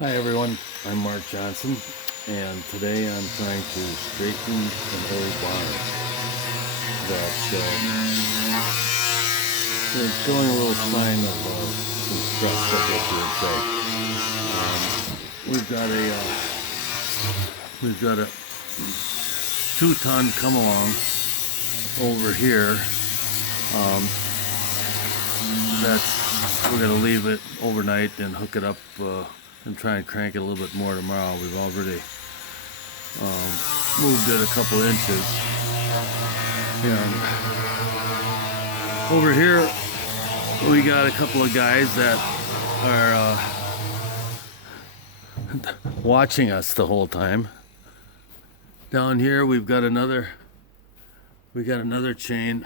Hi everyone, I'm Mark Johnson, and today I'm trying to straighten an old barn that is showing a little sign of some stress, I guess you would say. We've got a 2-ton come along over here. We're gonna leave it overnight and hook it up and try and crank it a little bit more tomorrow. We've already moved it a couple inches. And over here we got a couple of guys that are watching us the whole time. Down here we got another chain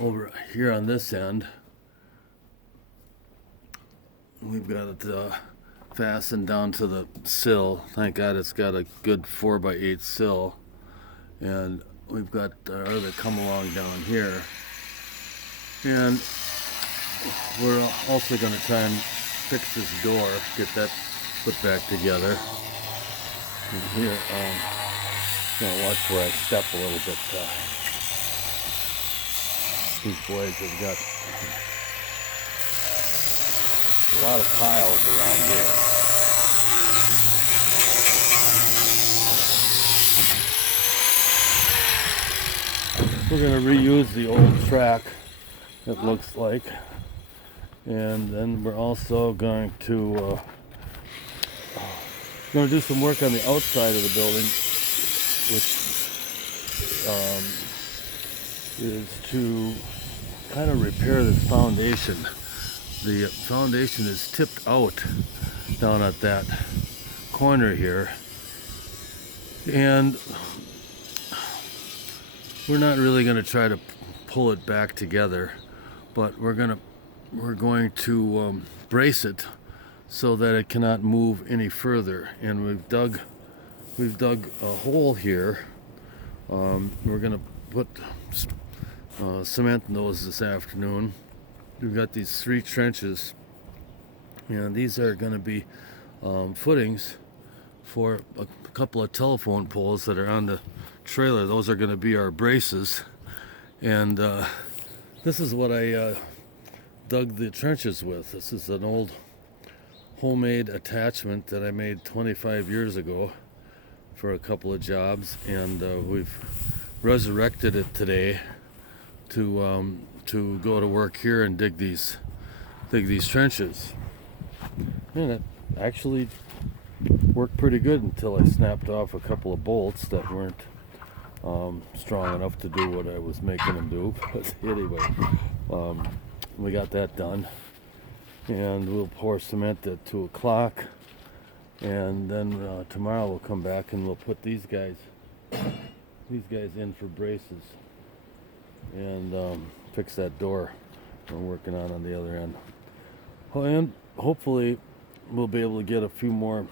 over here on this end. We've got it fastened down to the sill. Thank God it's got a good 4x8 sill. And we've got our other come along down here. And we're also going to try and fix this door, get that put back together. And here, watch where I step a little bit. These boys have got a lot of piles around here. We're going to reuse the old track, it looks like. And then we're also going to do some work on the outside of the building, which is to kind of repair this foundation. The foundation is tipped out down at that corner here, and we're not really going to try to pull it back together, but we're going to brace it so that it cannot move any further. And we've dug a hole here. We're going to put cement in those this afternoon. We've got these 3 trenches, and these are going to be footings for a couple of telephone poles that are on the trailer. Those are going to be our braces, and this is what I dug the trenches with. This is an old homemade attachment that I made 25 years ago for a couple of jobs, and we've resurrected it today to go to work here and dig these trenches. And it actually worked pretty good until I snapped off a couple of bolts that weren't strong enough to do what I was making them do. But anyway, we got that done, and we'll pour cement at 2 o'clock, and then tomorrow we'll come back and we'll put these guys in for braces and fix that door we're working on the other end. And hopefully we'll be able to get a few more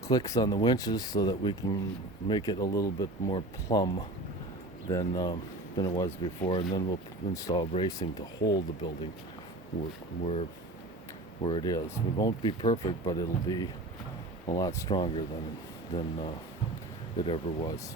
clicks on the winches so that we can make it a little bit more plumb than it was before, and then we'll install bracing to hold the building where it is. It won't be perfect, but it'll be a lot stronger than it ever was.